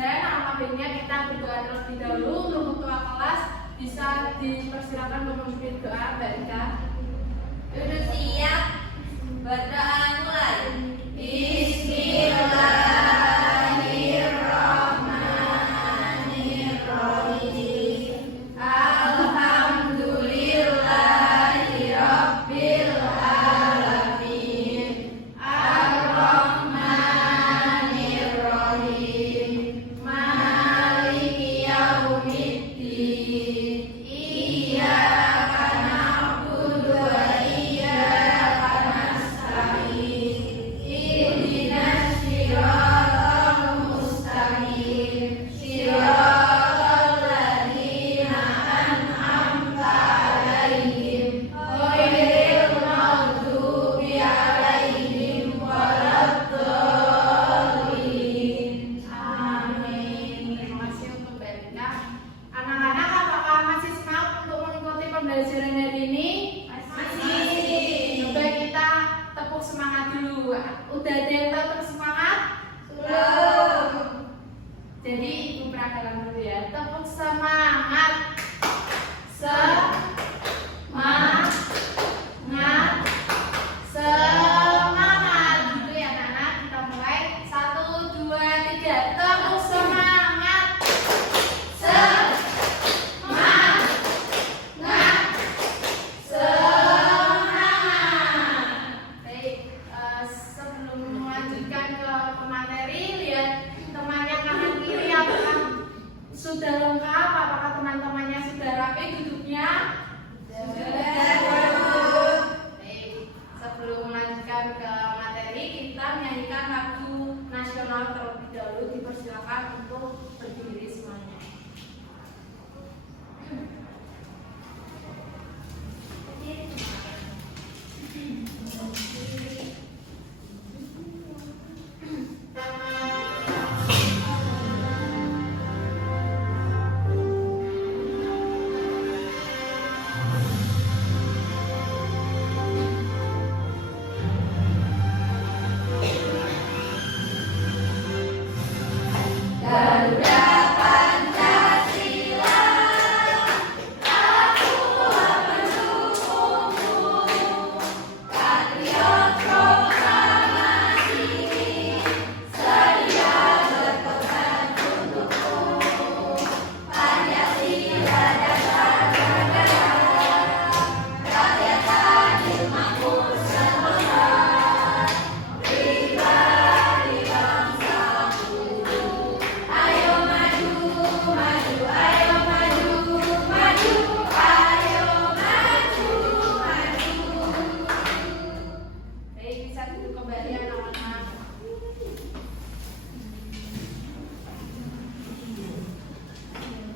pembelajaran, apabila kita berdoa terlebih dahulu. Untuk ketua kelas bisa dipersilakan untuk memimpin doa, Mbak Ika. Sudah siap? Berdoa mulai. Bismillah. Pembelajaran hari ini masih. Coba kita tepuk semangat dulu. Udah ada yang tahu semangat? Belum. Jadi ibu peragakan dulu ya. Tepuk semangat. Semangat. Semangat. Gitu ya anak-anak. Kita mulai. 1, 2, 3. Tepuk semangat. Sudah lengkap? Apakah teman-temannya sudah rapi duduknya? Sudah. Baik, sebelum melanjutkan ke materi, kita menyanyikan lagu nasional terlebih dahulu. Dipersilakan untuk berdiri semuanya.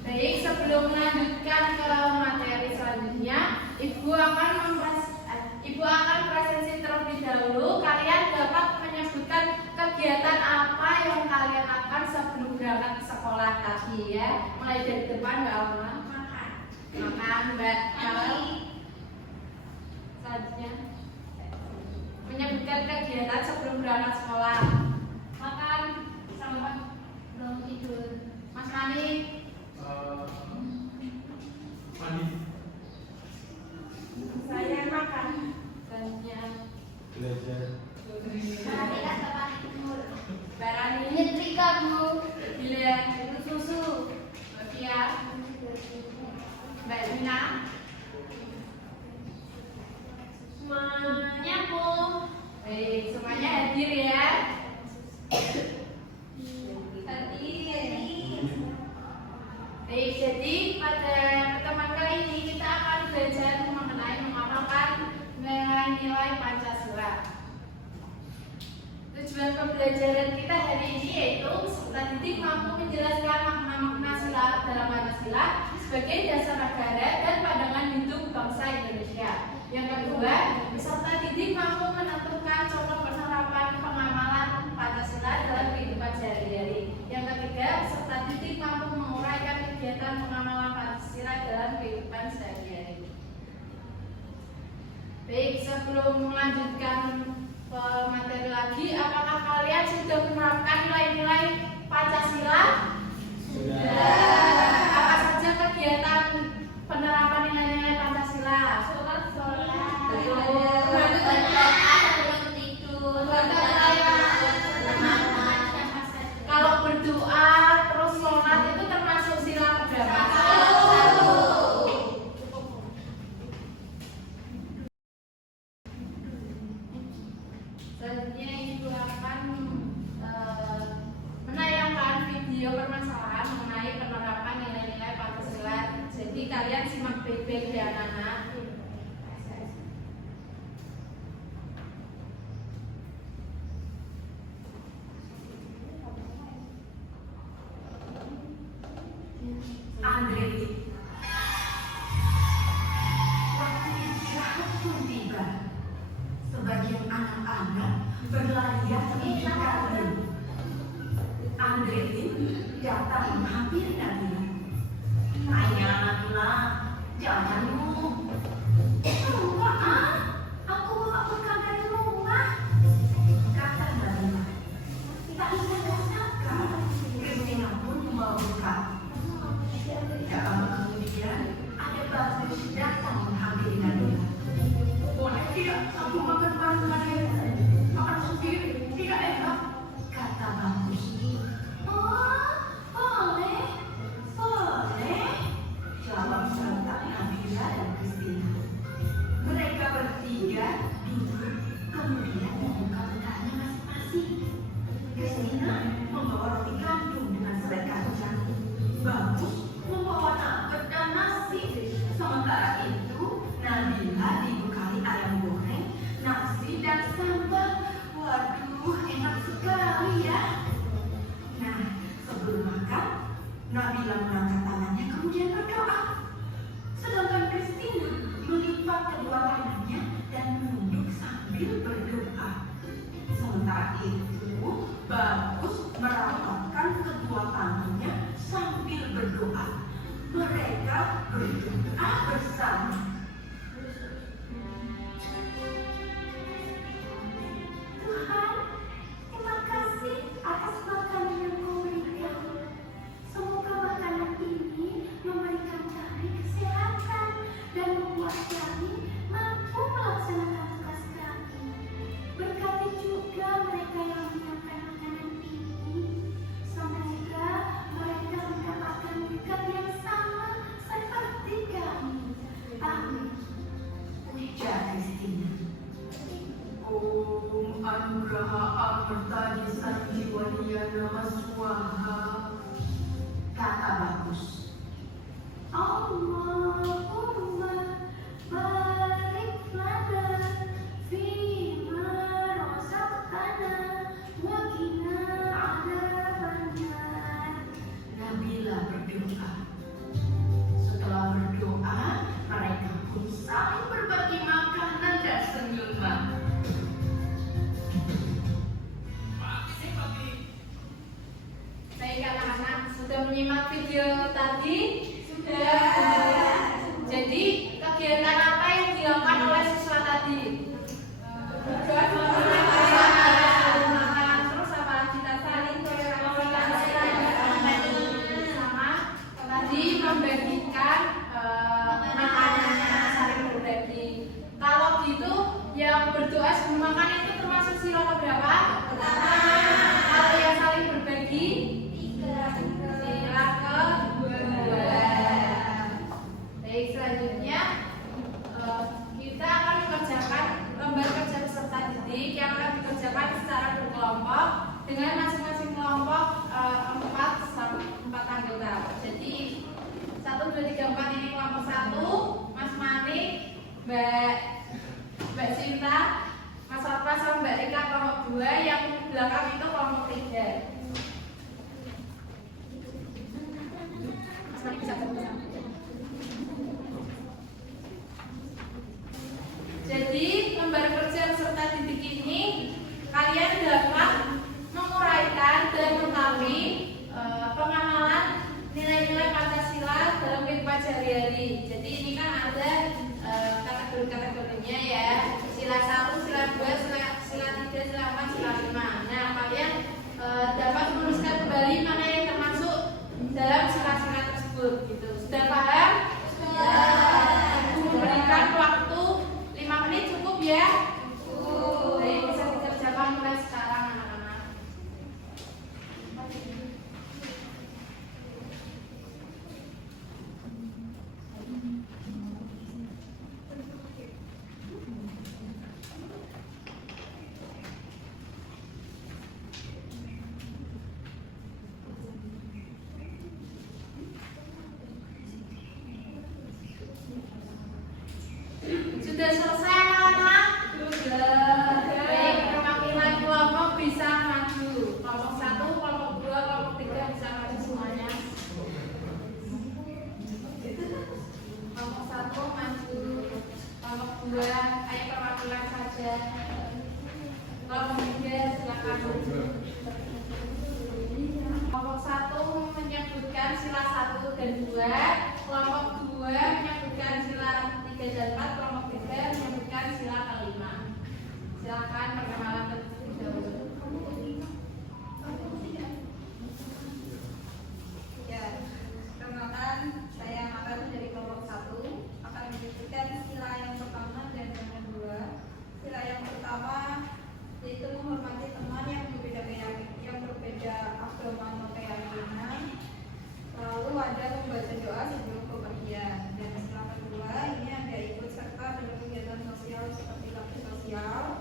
Baik, sebelum melanjutkan ke materi selanjutnya, Ibu akan presentasi terlebih dahulu. Kalian dapat menyebutkan kegiatan apa yang kalian lakukan sebelum berangkat ke sekolah tadi ya. Mulai dari depan Mbak Alma. Makan, Mbak. Selanjutnya menyebutkan kegiatan sebelum berangkat sekolah. Makan, sampai belum tidur. Mas Mani. Mandi. Saya makan. Selanjutnya Belajar. Barani. Nyetrika, Bu. Bila itu susu. Mbak Fia. Mbak Nina. Semuanya, Bu. Baik, semuanya hadir ya. Baik, jadi pada pertemuan kali ini kita akan belajar mengenai menghafalkan nilai Pancasila. Tujuan pembelajaran kita hari ini yaitu peserta didik mampu menjelaskan makna-makna sila dalam Pancasila sebagai dasar negara dan pandangan hidup bangsa Indonesia. Yang kedua, peserta didik mampu menentukan contoh penerapan pengamalan Pancasila dalam kehidupan sehari-hari. Yang ketiga, peserta didik mampu menguraikan kegiatan pengamalan Pancasila dalam kehidupan sehari-hari. Baik, sebelum melanjutkan materi lagi, apakah kalian sudah menerapkan nilai-nilai Pancasila? Andrein datang menghampiri Nabila. Tanya Nabila, jangan lu. Enggak ah, aku bawa bekal dari rumah. Kata Nabila. Tak disangka-sangka, Christina pun membawa bekal. Tidak lama kemudian, ada Bagus datang menghampiri Nabila. Boleh tidak aku makan bareng kalian? Makan sendiri, tidak enak. Kata Bagus. Oh, boleh, boleh. Jawab serentak Nabila dan Christina. Mereka bertiga duduk, kemudian membuka bekalnya masing-masing. Christina membawa roti gandum dengan selai kacang. Bagus membawa nugget dan nasi. Sementara itu, Nabila dibekali ayam goreng, nasi dan sambal. Waduh, enak sekali ya. Nah, sebelum makan, Nabila mengangkat tangannya kemudian berdoa. Sedangkan Christina melipat kedua tangannya dan menunduk sambil berdoa. Sementara itu, Bagus merapatkan kedua tangannya sambil berdoa. Mereka berdoa bersama. Tuhan, terima kasih atas makanan yang Kau berikan. Semoga makanan ini memberikan kami kesehatan dan membuat kami mampu melaksanakan tugas kami. Berkati juga mereka yang menyiapkan makanan ini. Semoga mereka mendapatkan berkat yang sama seperti kami. Amin. Ujar Christina. Om Anugraha Amartani Sanjiwaniya Namaswaha. Kata Bagus. Allahumma barik lana fima razaqtana wa qina adzabannar. Nabila berdoa. Setelah berdoa, mereka pun saling berbagi makanan dan senyuman. Baik anak-anak, sudah menyimak video tadi? Sudah. Jadi kegiatan apa yang dilakukan oleh siswa tadi? Terus apa? Kita saling sama. Tadi membagikan makanannya, saling berbagi. Kalau gitu, yang berdoa sebelum makan itu termasuk sila keberapa? Kalau yang saling berbagi? Sila kedua. Baik, selanjutnya kita akan mengerjakan lembar kerja peserta didik yang akan dikerjakan secara berkelompok dengan masing-masing kelompok 4 anggota. Jadi 1, 2, 3, 4 ini kelompok 1, Mas Manik, Mbak Cinta, Mas Alfa sama Mbak Rika kelompok 2, yang belakang itu kelompok 3. Mas Manik bisa bersama. Jadi lembar kerja peserta didik ini kalian dapat menguraikan dan mengetahui pengamalan nilai-nilai Pancasila dalam kehidupan sehari-hari. Jadi ini kan ada kategori-kategorinya ya. Sila 1, sila 2, sila 3, sila 4, sila 5. Nah, kalian dapat menuliskan kembali mana yang termasuk dalam sila-sila tersebut gitu. Sudah paham? Sudah. Memberikan waktu 5 menit cukup ya? Cukup. Jadi bisa dikerjakan mulai sekarang anak-anak. menyebutkan sila 1 dan 2, kelompok 2 menyebutkan sila 3 dan 4, kelompok 3 menyebutkan sila kelima. Silakan perkenalan terlebih dahulu. Ya, perkenalkan saya Makan dari kelompok 1 akan menyebutkan sila yang pertama dan yang kedua. Sila yang pertama yaitu menghormati teman yang berbeda agama atau keyakinan. Lalu ada membaca doa sebelum bepergian. Dan sila kedua ini ada ikut serta dalam kegiatan sosial seperti bakti sosial.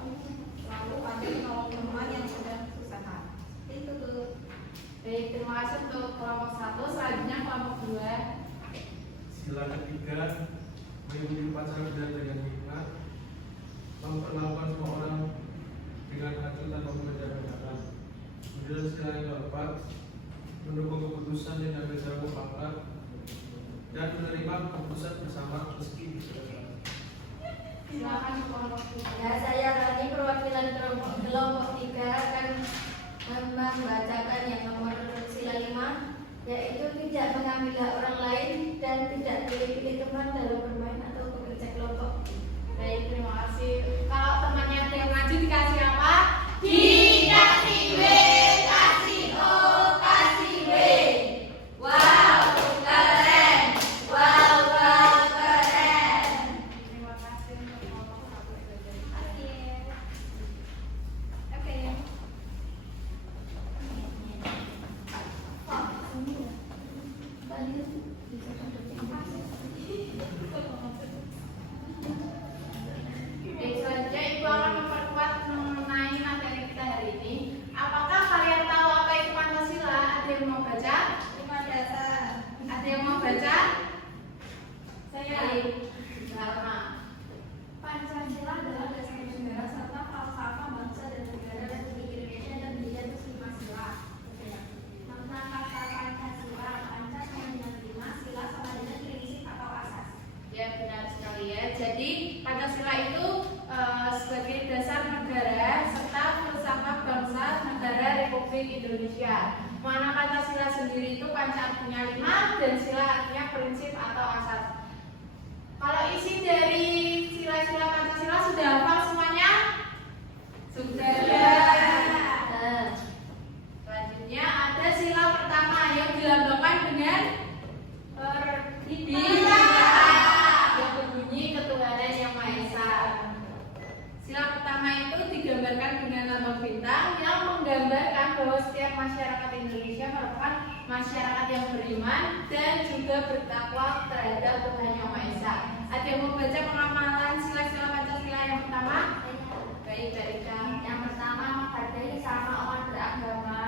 Lalu ada menolong teman yang sedang kesusahan. Itu tuh. Baik, terima kasih untuk kelompok 1. Selanjutnya kelompok 2. Sila ketiga, mengikuti upacara budaya dengan hikmat, memperlakukan semua orang dengan adil tanpa membeda-bedakan. Kemudian sila yang keempat, mendukung keputusan yang diambil secara mufakat dan menerima keputusan bersama meski berbeda. Silakan kelompok 3. Ya, saya Rani perwakilan kelompok 3 akan membacakan yang nomor sila 5, yaitu tidak mengambil hak orang lain dan tidak pilih-pilih teman dalam bermain atau bekerja kelompok. Baik, terima kasih. Kalau temannya ada yang maju dikasih apa? Dikasih W, kasih O, kasih W. Wow, keren. Wow, keren. Terima kasih untuk kelompok 1. Oke. Baik, selanjutnya Ibu akan memperkuat mengenai materi kita hari ini. Apakah kalian tahu apa itu Pancasila? Ada yang mau baca? 5 dasar. Ada yang mau baca? Saya. Sama. Pancasila adalah dasar negara serta falsafah bangsa dan negara Republik Indonesia dan dia itu 5 sila. Makna kata Pancasila, Panca sama dengan 5, sila sama dengan prinsip atau asas. Ya, benar sekali ya. Jadi Pancasila itu sebagai dasar negara serta filsafat bangsa negara Republik Indonesia. Mana Pancasila sendiri itu panca artinya 5 dan sila artinya prinsip atau asas. Kalau isi dari sila-sila Pancasila sudah hafal semuanya? Sudah. Selanjutnya ada sila pertama yang dilambangkan dengan yang berbunyi ketuhanan yang Maha Esa. Sila pertama itu digambarkan dengan lambang bintang yang menggambarkan bahwa setiap masyarakat Indonesia merupakan masyarakat yang beriman dan juga bertakwa terhadap Tuhan Yang Maha Esa. Ada yang mau baca pengamalan sila-sila Pancasila yang pertama? Baik, Barika. Yang pertama, menghargai sama orang beragama.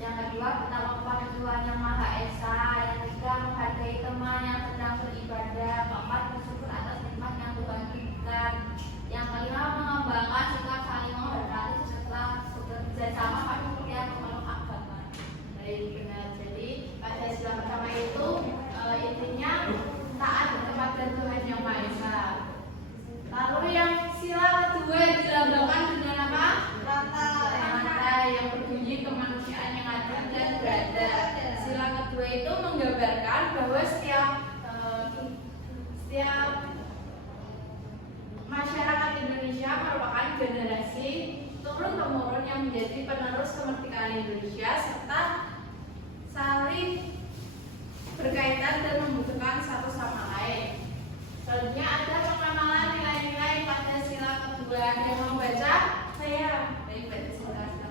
Yang kedua, bertakwa kepada Tuhan Yang Maha Esa. Yang ketiga, menghargai teman yang sedang beribadah. Keempat, bersyukur atas nikmat yang Tuhan berikan. Yang kelima, mengembangkan sikap saling menghormati setelah bekerja sama pada kuliah memeluk agama. Baik, benar. Jadi pada sila pertama itu intinya taat kepada Tuhan Yang Maha Esa. Lalu yang sila kedua dilambangkan dengan apa? Rantai yang berbunyi kemanusiaan yang adil dan beradab. Sila kedua itu menggambarkan bahwa setiap masyarakat Indonesia merupakan generasi turun-temurun yang menjadi penerus kemerdekaan Indonesia serta saling berkaitan dan membutuhkan satu sama lain. Selanjutnya ada pengamalan nilai-nilai pada sila kedua. Ada yang mau baca? Saya. Baik, baca silakan.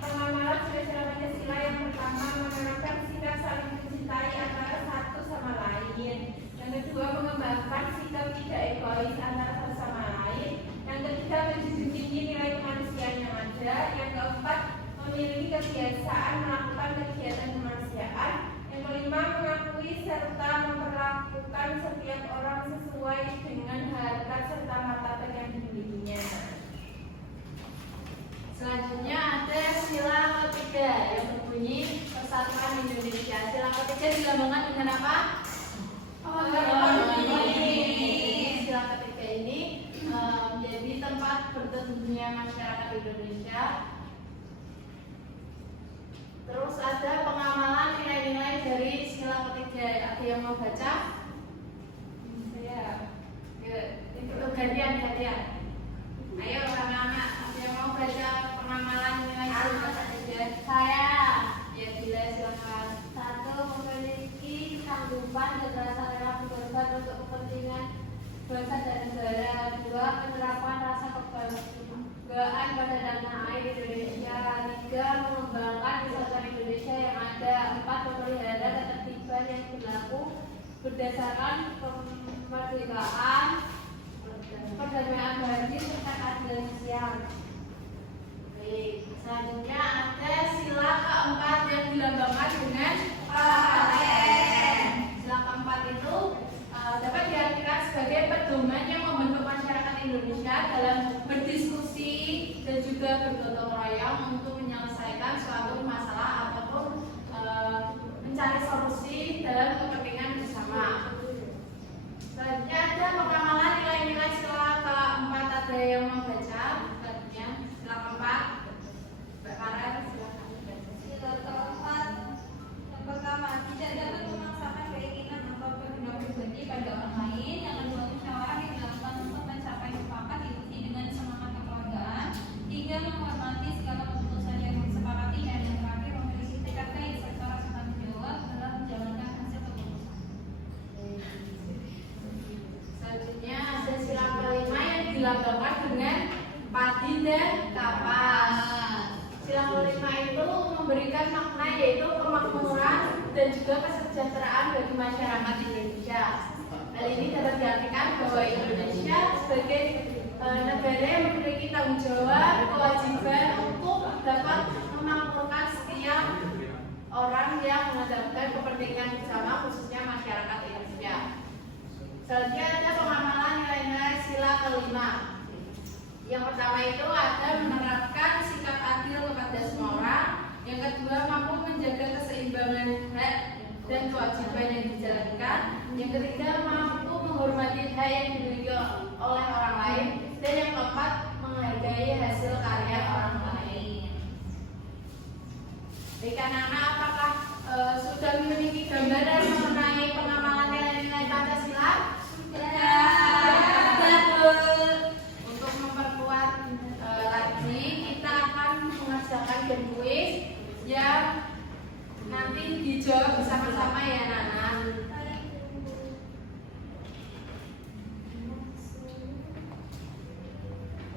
Pengamalan sila-sila Pancasila yang pertama menerapkan sikap saling mencintai antara satu sama lain. Yang kedua, mengembangkan sikap tidak egois antara satu sama lain. Yang ketiga, menjunjung tinggi nilai kemanusiaan yang ada. Yang keempat, memiliki kebiasaan melakukan kegiatan kemanusiaan. Yang kelima, mengakui serta memperlakukan setiap orang sesuai dengan harkat serta martabat yang dimilikinya. Selanjutnya ada sila ketiga yang berbunyi Persatuan Indonesia. Sila ketiga dilambangkan dengan apa? Sila ketiga ini menjadi tempat bertemunya masyarakat Indonesia. Terus ada pengamalan yang mau baca? Saya. Itu gantian. Ayo anak-anak, ada yang mau baca pengamalan nilai surat? Saya. Ya, Bila, silakan. 1. Memiliki sanggupan dan rasa rela berkorban untuk kepentingan bangsa dan negara. 2. Menerapkan rasa kebanggaan pada tanah air Indonesia. 3. Mengembangkan wisata Indonesia yang ada. 4. Memelihara ketertiban yang berlaku berdasarkan kemerdekaan, perdamaian bagi serta keadilan sosial. Baik, selanjutnya ada sila keempat yang dilambangkan dengan KKN. Sila keempat itu dapat diartikan sebagai pedoman yang membentuk masyarakat Indonesia dalam berdiskusi dan juga bergotong royong untuk menyelesaikan suatu masalah ataupun mencari solusi dalam kepentingan bersama. Selanjutnya ada pengamalan nilai-nilai sila keempat. Ada yang mau baca? Selanjutnya sila keempat, Mbak Karen, silakan baca. Sila keempat, yang pertama, tidak dapat memaksakan keinginan atau kehendak pribadi pada orang lain. Yang kedua, musyawarah yang dilakukan untuk mencapai sepakat diikuti dengan semangat kekeluargaan. 3. Menghormati segala keputusan yang disepakati. Dan yang terakhir, memiliki tekad baik serta rasa tanggung jawab dalam menjalankan hasil keputusan. Selanjutnya ada sila kelima yang dilambangkan dengan padi dan kapas. Sila kelima itu memberikan makna yaitu kemakmuran dan juga kesejahteraan bagi masyarakat Indonesia. Hal ini dapat diartikan bahwa Indonesia sebagai negara yang memiliki tanggung jawab, kewajiban untuk dapat memakmurkan setiap orang yang menghadapkan kepentingan bersama, khususnya masyarakat Indonesia. Selanjutnya ada pengamalan nilai-nilai sila kelima. Yang pertama itu ada menerapkan sikap adil kepada semua orang. Yang kedua, mampu menjaga keseimbangan hak dan kewajiban yang dijalankan. Yang ketiga, mampu menghormati hak yang dimiliki oleh orang lain. Dan yang keempat, menghargai hasil karya orang lain. Baik anak-anak, apakah sudah memiliki gambaran mengenai pengamalan nilai-nilai Pancasila? Untuk memperkuat lagi, kita akan mengerjakan game quiz yang nanti dijawab bersama-sama ya Nana.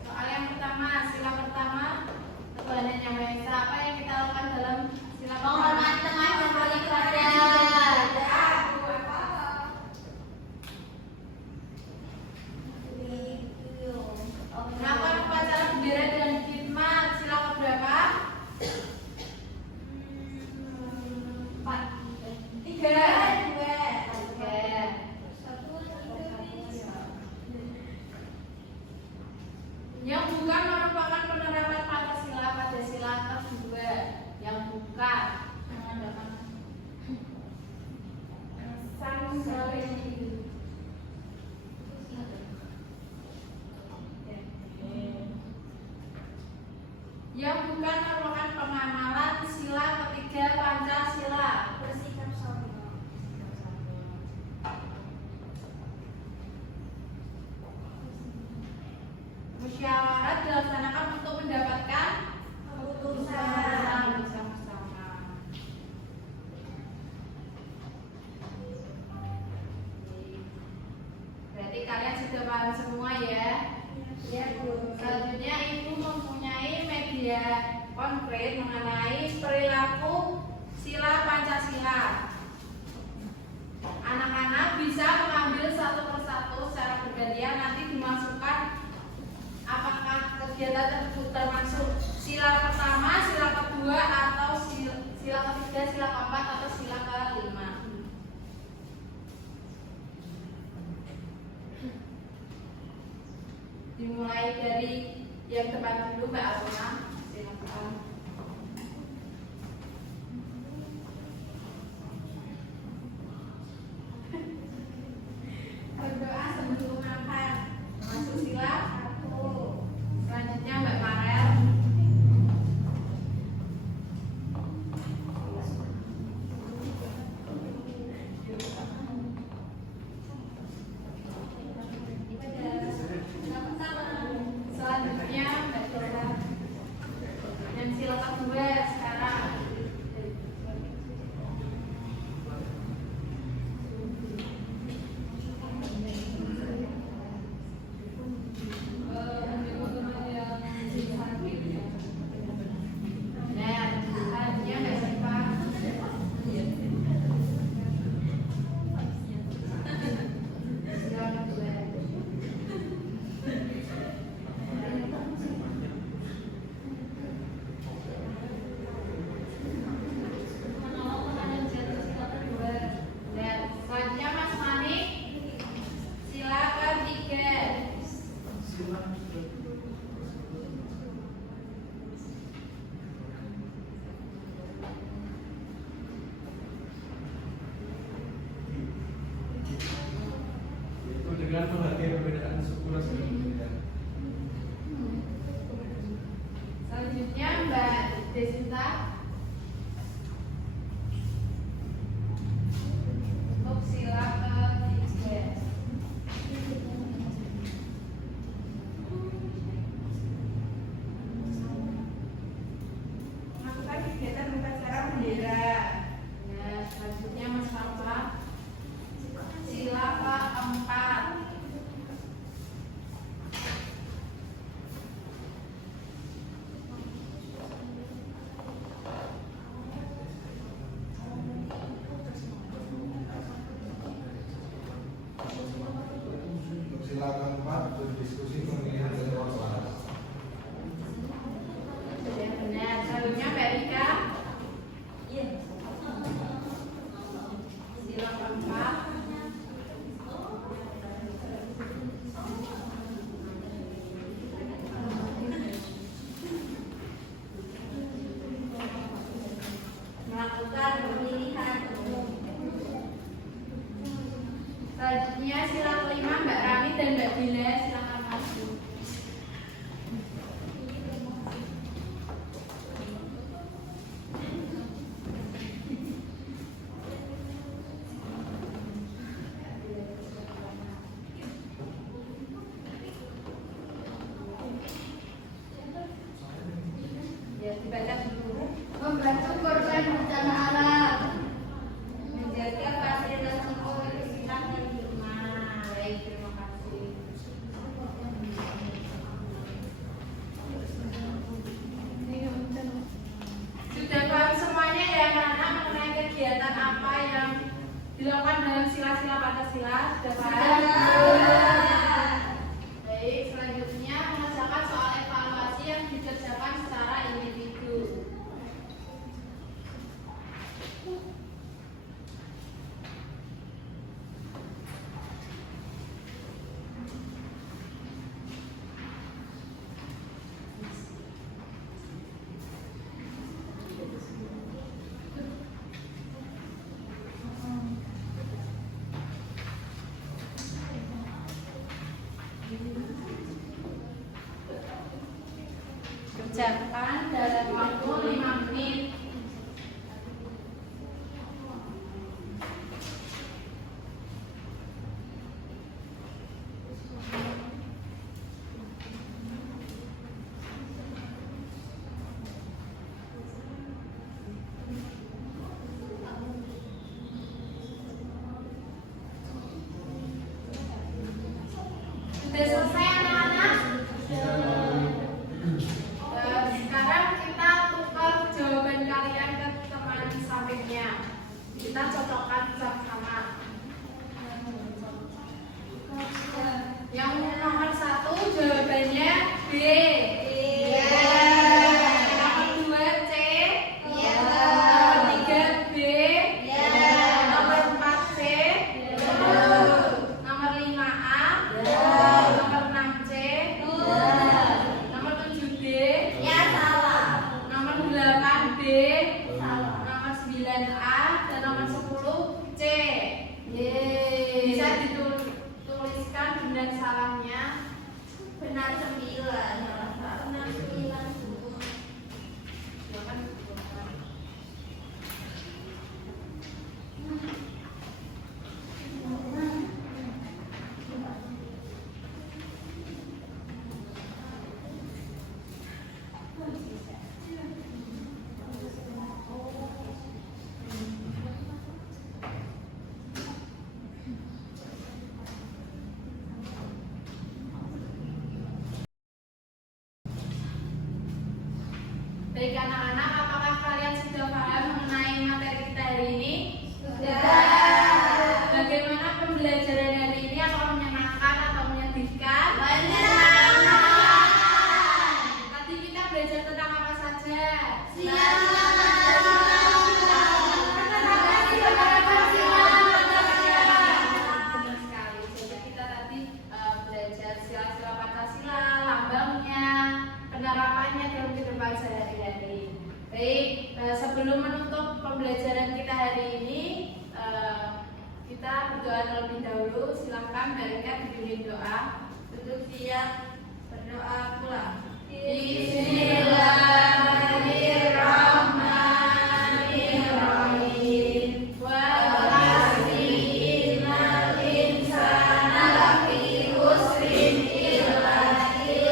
Soal yang pertama, sila pertama, Tuhan Yang Maha Esa. Apa yang kita lakukan dalam sila pertama? Melakukan upacara bendera dan khidmat. Sila keberapa? 3. Yang bukan merupakan penerapan Pancasila pada sila kedua. Yang bukan yang bukan merupakan pengamalan sila ketiga Pancasila. Bersikap sama. Musyawarah dilaksanakan untuk mendapatkan keputusan bersama-sama. Berarti kalian sudah paham semua ya? Ya, Bu. Selanjutnya Ibu mempunyai media konkret mengenai perilaku sila Pancasila. Anak-anak bisa mengambil satu persatu secara bergantian, nanti dimasukkan apakah kegiatan tersebut termasuk sila pertama, sila kedua, atau sila ketiga, sila keempat, atau sila kelima. Dimulai dari yang depan dulu, Mbak Aruna. Silakan. Berdoa sebelum makan. Masuk sila 1. Selanjutnya Mbak Marel. sila kedua sekarang. Selanjutnya Mas Manik, sila ketiga. Yaitu dengan menghargai perbedaan suku ras dan budaya. Selanjutnya Mbak Desinta. Untuk sila ketiga. Melakukan kegiatan upacara bendera. Ya, selanjutnya Mas Papa. Sila keempat. Silakan Pak berdiskusi pemilihan dewan suara. Sudah benar. Selanjutnya Mbak Rika. Sila keempat. Melakukan pemilihan umum. Selanjutnya sila kelima Mbak Rami dan Mbak Bila, silakan maju. Ya, dibaca dulu. Membantu korban bencana alam. Menjaga fasilitas umum kebersihan dan lingkungan. Baik, terima kasih. Sudah paham semuanya ya anak-anak mengenai kegiatan apa yang dilakukan dalam sila-sila Pancasila? Sudah paham? Baik, selanjutnya mengerjakan soal evaluasi yang dikerjakan secara individu. Kerjakan dalam waktu 5 menit. Sudah selesai anak-anak? Sekarang kita tukar jawaban kalian. Baik anak-anak, apakah kalian sudah paham mengenai materi kita hari ini? Sudah. Bagaimana pembelajaran hari ini? Apakah menyenangkan atau menyedihkan? Menyenangkan. Tadi kita belajar tentang apa saja? Benar sekali. Jadi kita tadi belajar sila-sila Pancasila, lambangnya, penerapannya dalam kehidupan sehari-hari. Baik, sebelum menutup pembelajaran kita hari ini, kita berdoa terlebih dahulu. Silakan Mereka dipimpin doa. Duduk siap, berdoa pula. Bismillahirrahmanirrahim. Wallazina insana lafi khusrin illa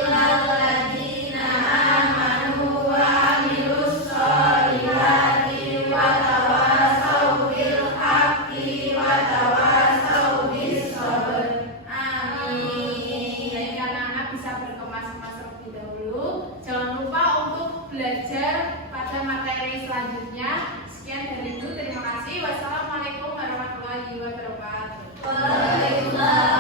alladzina amanu wa amilus solihati wa tawasau bil haqqi wa tawasau bis sabr. Amin. Baik anak-anak bisa berkemas-kemas terlebih dahulu. Jangan lupa untuk belajar pada materi selanjutnya. Sekian dari itu, terima kasih. Wassalamualaikum warahmatullahi wabarakatuh. Waalaikumsalam.